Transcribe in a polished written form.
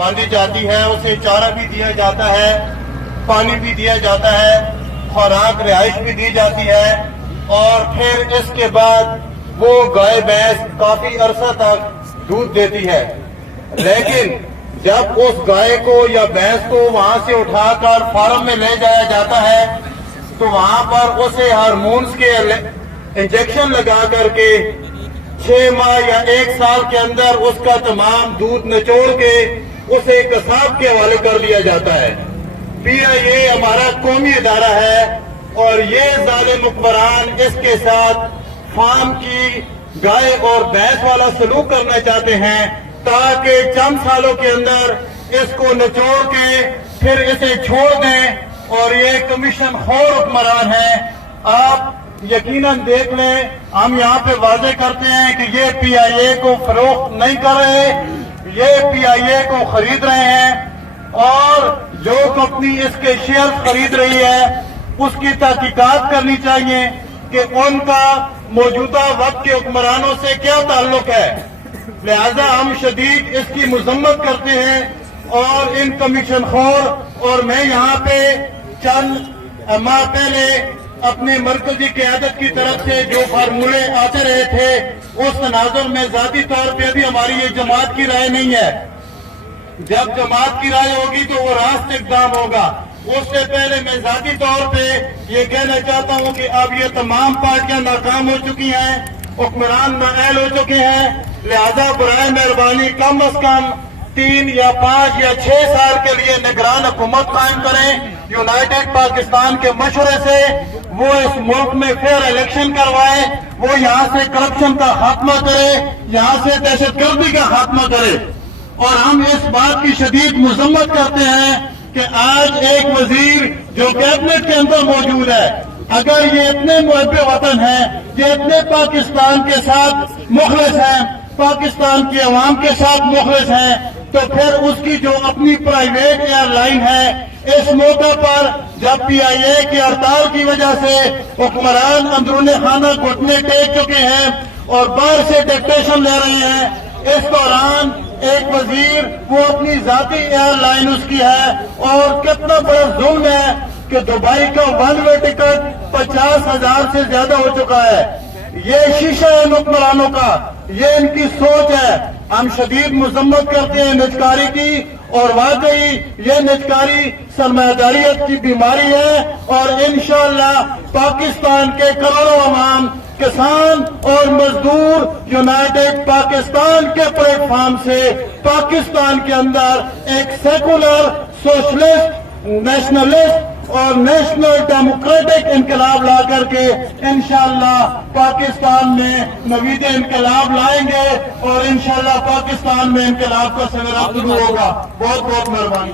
باندھی جاتی ہے، اسے چارہ بھی دیا جاتا ہے، پانی بھی دیا جاتا ہے، خوراک رہائش بھی دی جاتی ہے، اور پھر اس کے بعد وہ گائے بھینس کافی عرصہ تک دودھ دیتی ہے۔ لیکن جب اس گائے کو یا بھینس کو وہاں سے اٹھا کر فارم میں لے جایا جاتا ہے تو وہاں پر اسے ہارمونز کے انجیکشن لگا کر کے 6 ماہ یا 1 سال کے اندر اس کا تمام دودھ نچوڑ کے اسے قصاب کے حوالے کر دیا جاتا ہے۔ PIA ہمارا قومی ادارہ ہے اور یہ ظالم حکمران اس کے ساتھ فارم کی گائے اور بھینس والا سلوک کرنا چاہتے ہیں تاکہ چند سالوں کے اندر اس کو نچوڑ کے پھر اسے چھوڑ دیں، اور یہ کمیشن خور حکمران ہے۔ آپ یقیناً دیکھ لیں، ہم یہاں پہ واضح کرتے ہیں کہ یہ PIA کو فروخت نہیں کر رہے، یہ PIA کو خرید رہے ہیں، اور جو کمپنی اس کے شیئر خرید رہی ہے اس کی تحقیقات کرنی چاہیے کہ ان کا موجودہ وقت کے حکمرانوں سے کیا تعلق ہے۔ لہذا ہم شدید اس کی مذمت کرتے ہیں اور ان کمیشن خور، اور میں یہاں پہ چند ماہ پہلے اپنی مرکزی قیادت کی طرف سے جو فارمولے آتے رہے تھے اس تناظر میں ذاتی طور پہ بھی ہماری یہ جماعت کی رائے نہیں ہے۔ جب جماعت کی رائے ہوگی تو وہ راست اقدام ہوگا۔ اس سے پہلے میں ذاتی طور پہ یہ کہنا چاہتا ہوں کہ اب یہ تمام پارٹیاں ناکام ہو چکی ہیں، حکمران نااہل ہو چکے ہیں، لہذا برائے مہربانی کم از کم 3 یا 5 یا 6 سال کے لیے نگران حکومت قائم کریں یونائٹڈ پاکستان کے مشورے سے۔ وہ اس ملک میں فیئر الیکشن کروائے، وہ یہاں سے کرپشن کا خاتمہ کرے، یہاں سے دہشت گردی کا خاتمہ کرے۔ اور ہم اس بات کی شدید مذمت کرتے ہیں کہ آج ایک وزیر جو کیبنٹ کے اندر موجود ہے، اگر یہ اتنے محب وطن ہیں، یہ اتنے پاکستان کے ساتھ مخلص ہیں، پاکستان کی عوام کے ساتھ مخلص ہیں، تو پھر اس کی جو اپنی پرائیویٹ ایئر لائن ہے، اس موقع پر جب PIA کی ہڑتال کی وجہ سے حکمران اندرون خانہ گھٹنے ٹیک چکے ہیں اور باہر سے ڈکٹیشن لے رہے ہیں، اس دوران ایک وزیر وہ اپنی ذاتی ایئر لائن اس کی ہے، اور کتنا بڑا ظلم ہے کہ دبئی کا 1 وے ٹکٹ 50,000 سے زیادہ ہو چکا ہے۔ یہ شیشہ ہے ان حکمرانوں کا، یہ ان کی سوچ ہے۔ ہم شدید مذمت کرتے ہیں نجکاری کی، اور واقعی یہ نجکاری سرمایہ داریت کی بیماری ہے، اور انشاءاللہ پاکستان کے کروڑوں عوام، کسان اور مزدور یونائٹڈ پاکستان کے پلیٹ فارم سے پاکستان کے اندر ایک سیکولر، سوشلسٹ، نیشنلسٹ اور نیشنل ڈیموکریٹک انقلاب لا کر کے انشاءاللہ پاکستان میں نوید انقلاب لائیں گے، اور انشاءاللہ پاکستان میں انقلاب کا سلسلہ شروع ہوگا۔ بہت بہت مہربانی۔